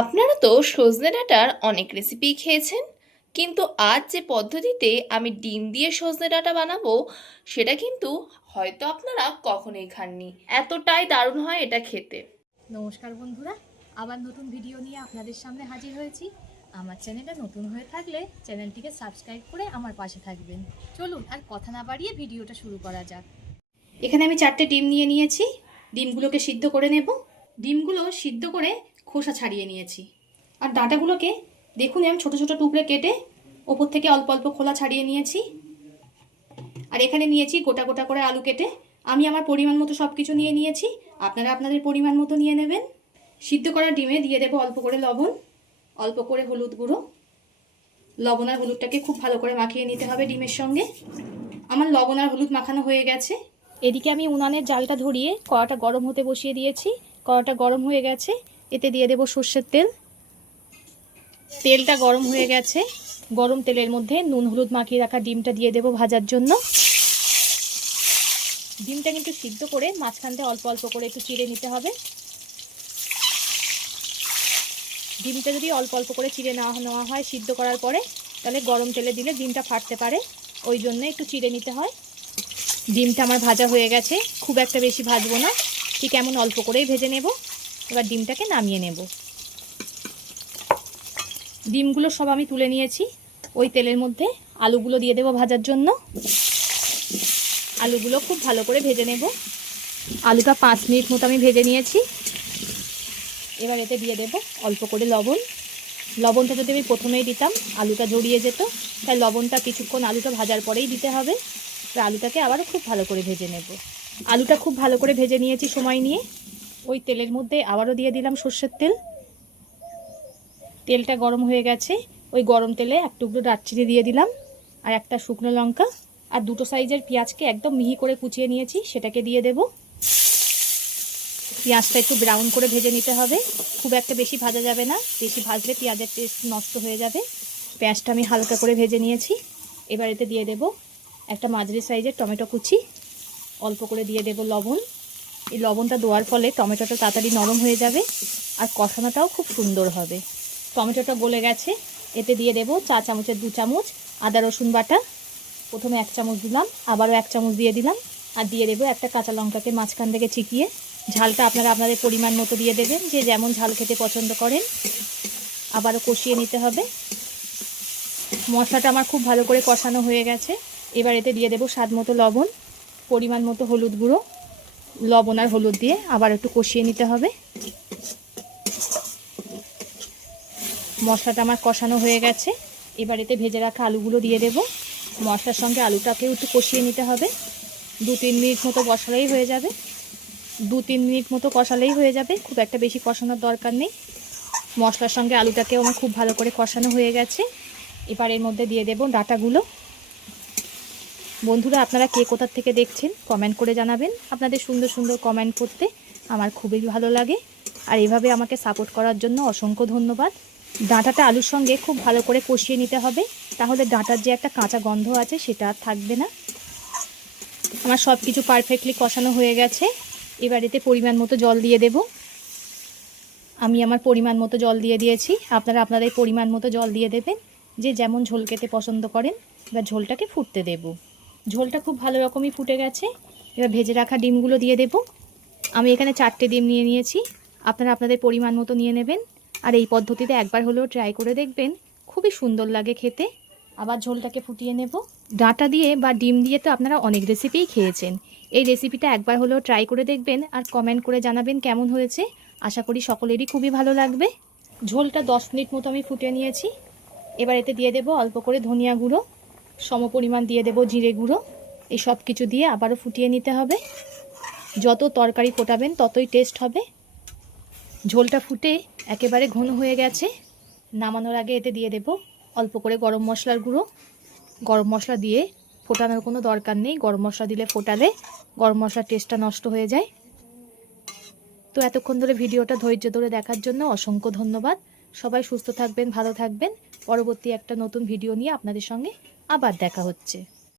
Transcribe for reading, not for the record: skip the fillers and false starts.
আপনারা তো সজনে ডাঁটার অনেক রেসিপি খেয়েছেন, কিন্তু আজ যে পদ্ধতিতে আমি ডিম দিয়ে সজনে ডাঁটা বানাবো সেটা কিন্তু হয়তো আপনারা কখনোই খাননি। এতটাই দারুণ হয় এটা খেতে। নমস্কার বন্ধুরা, আবার নতুন ভিডিও নিয়ে আপনাদের সামনে হাজির হয়েছি। আমার চ্যানেলটা নতুন হয়ে থাকলে চ্যানেলটিকে সাবস্ক্রাইব করে আমার পাশে থাকবেন। চলুন আর কথা না বাড়িয়ে ভিডিওটা শুরু করা যাক। এখানে আমি 4টে ডিম নিয়ে নিয়েছি। ডিমগুলোকে সিদ্ধ করে নেব। ডিমগুলো সিদ্ধ করে খোসা ছাড়িয়ে নিয়েছি। আর ডাঁটাগুলোকে দেখুন আমি ছোট ছোট টুকরে কেটে ওপর থেকে অল্প অল্প খোলা ছাড়িয়ে নিয়েছি। আর এখানে নিয়েছি গোটা গোটা করে আলু কেটে। আমি আমার পরিমাণ মতো সব কিছু নিয়ে নিয়েছি, আপনারা আপনাদের পরিমাণ মতো নিয়ে নেবেন। সিদ্ধ করা ডিমে দিয়ে দেবো অল্প করে লবণ, অল্প করে হলুদ গুঁড়ো। লবণ আর হলুদটাকে খুব ভালো করে মাখিয়ে নিতে হবে ডিমের সঙ্গে। আমার লবণ আর হলুদ মাখানো হয়ে গেছে। এদিকে আমি উনানের জালটা ধরিয়ে কড়াটা গরম হতে বসিয়ে দিয়েছি। কড়াটা গরম হয়ে গেছে, এতে দিয়ে দেবো সর্ষের তেল। তেলটা গরম হয়ে গেছে, গরম তেলের মধ্যে নুন হলুদ মাখিয়ে রাখা ডিমটা দিয়ে দেবো ভাজার জন্য। ডিমটা কিন্তু সিদ্ধ করে মাঝখান থেকে অল্প অল্প করে একটু চিড়ে নিতে হবে। ডিমটা যদি অল্প অল্প করে চিড়ে নেওয়া হয় সিদ্ধ করার পরে, তাহলে গরম তেলে দিলে ডিমটা ফাটতে পারে, ওই জন্য একটু চিড়ে নিতে হয়। ডিমটা আমার ভাজা হয়ে গেছে, খুব একটা বেশি ভাজবো না, ঠিক এমন অল্প করেই ভেজে নেব। এবার ডিমটাকে নামিয়ে নেব। ডিমগুলো সব আমি তুলে নিয়েছি। ওই তেলের মধ্যে আলুগুলো দিয়ে দেবো ভাজার জন্য। আলুগুলো খুব ভালো করে ভেজে নেব। আলুটা 5 মিনিট মতো আমি ভেজে নিয়েছি। এবার এতে দিয়ে দেব অল্প করে লবণ। লবণটা যদি আমি প্রথমেই দিতাম আলুটা জড়িয়ে যেত, তাই লবণটা কিছুক্ষণ আলুটা ভাজার পরেই দিতে হবে। তো আলুটাকে আবারও খুব ভালো করে ভেজে নেব। আলুটা খুব ভালো করে ভেজে নিয়েছি সময় নিয়ে। ওই তেলের মধ্যে আবারও দিয়ে দিলাম সর্ষের তেল। তেলটা গরম হয়ে গেছে, ওই গরম তেলে এক টুকরো দারচিনি দিয়ে দিলাম, আর একটা শুকনো লঙ্কা, আর 2টো সাইজের পেঁয়াজকে একদম মিহি করে কুচিয়ে নিয়েছি, সেটাকে দিয়ে দেব। পেঁয়াজটা একটু ব্রাউন করে ভেজে নিতে হবে, খুব একটা বেশি ভাজা যাবে না, বেশি ভাজলে পেঁয়াজের টেস্ট নষ্ট হয়ে যাবে। পেঁয়াজটা আমি হালকা করে ভেজে নিয়েছি। এবার এতে দিয়ে দেব একটা মাঝারি সাইজের টমেটো কুচি, অল্প করে দিয়ে দেব লবণ। এই লবণটা দেওয়ার ফলে টমেটোটা তাড়াতাড়ি নরম হয়ে যাবে, আর কষানোটাও খুব সুন্দর হবে। টমেটোটা গলে গেছে, এতে দিয়ে দেব 4 চামচের 2 চামচ আদা রসুন বাটা। প্রথমে 1 চামচ দিলাম, আবারও 1 চামচ দিয়ে দিলাম, আর দিয়ে দেবো একটা কাঁচা লঙ্কাকে মাঝখান থেকে চিকিয়ে। ঝালটা আপনারা আপনাদের পরিমাণ মতো দিয়ে দেবেন, যে যেমন ঝাল খেতে পছন্দ করেন। আবারও কষিয়ে নিতে হবে। মশলাটা আমার খুব ভালো করে কষানো হয়ে গেছে। এবার এতে দিয়ে দেবো স্বাদ মতো লবণ, পরিমাণ মতো হলুদ গুঁড়ো। লবণ আর হলুদ দিয়ে আবার একটু কষিয়ে নিতে হবে। মশলাটা আমার কষানো হয়ে গেছে। এবার এতে ভেজে রাখা আলুগুলো দিয়ে দেব। মশলার সঙ্গে আলুটাকেও একটু কষিয়ে নিতে হবে। 2-3 মিনিট মতো কষালেই হয়ে যাবে। 2-3 মিনিট মতো কষালেই হয়ে যাবে, খুব একটা বেশি কষানোর দরকার নেই। মশলার সঙ্গে আলুটাকেও আমার খুব ভালো করে কষানো হয়ে গেছে। এবার এর মধ্যে দিয়ে দেব ডাঁটাগুলো। বন্ধুরা, আপনারা কে কোথা থেকে দেখছেন কমেন্ট করে জানাবেন। আপনাদের সুন্দর সুন্দর কমেন্ট করতে আমার খুবই ভালো লাগে, আর এভাবে আমাকে সাপোর্ট করার জন্য অসংখ্য ধন্যবাদ। ডাঁটাটা আলুর সঙ্গে খুব ভালো করে কষিয়ে নিতে হবে, তাহলে ডাঁটার যে একটা কাঁচা গন্ধ আছে সেটা আর থাকবে না। আমার সব কিছু পারফেক্টলি কষানো হয়ে গেছে। এবার এতে পরিমাণ মতো জল দিয়ে দেব। আমি আমার পরিমাণ মতো জল দিয়ে দিয়েছি, আপনারা আপনাদের পরিমাণ মতো জল দিয়ে দেবেন, যে যেমন ঝোল খেতে পছন্দ করেন। এবার ঝোলটাকে ফুটতে দেব। ঝোলটা খুব ভালো রকমই ফুটে গেছে। এবার ভেজে রাখা ডিমগুলো দিয়ে দেব। আমি এখানে 4টে ডিম নিয়ে নিয়েছি, আপনারা আপনাদের পরিমাণ মতো নিয়ে নেবেন। আর এই পদ্ধতিতে একবার হলেও ট্রাই করে দেখবেন, খুবই সুন্দর লাগে খেতে। আবার ঝোলটাকে ফুটিয়ে নেব। ডাঁটা দিয়ে বা ডিম দিয়ে তো আপনারা অনেক রেসিপিই খেয়েছেন, এই রেসিপিটা একবার হলেও ট্রাই করে দেখবেন, আর কমেন্ট করে জানাবেন কেমন হয়েছে। আশা করি সকলেরই খুবই ভালো লাগবে। ঝোলটা 10 মিনিট মতো আমি ফুটিয়ে নিয়েছি। এবার এতে দিয়ে দেব অল্প করে ধনিয়া গুঁড়ো, সমপরিমাণ দিয়ে দেব জিরে গুঁড়ো। এই সব কিছু দিয়ে আবারও ফুটিয়ে নিতে হবে। যত তরকারি ফোটাবেন ততই টেস্ট হবে। ঝোলটা ফুটে একেবারে ঘন হয়ে গেছে। নামানোর আগে এতে দিয়ে দেব অল্প করে গরম মশলার গুঁড়ো। গরম মশলা দিয়ে ফোটানোর কোনো দরকার নেই, গরম মশলা দিলে ফোটালে গরম মশলার টেস্টটা নষ্ট হয়ে যায়। তো এতক্ষণ ধরে ভিডিওটা ধৈর্য ধরে দেখার জন্য অসংখ্য ধন্যবাদ। সবাই সুস্থ থাকবেন, ভালো থাকবেন। পরবর্তী একটা নতুন ভিডিও নিয়ে আপনাদের সঙ্গে আবার দেখা হচ্ছে।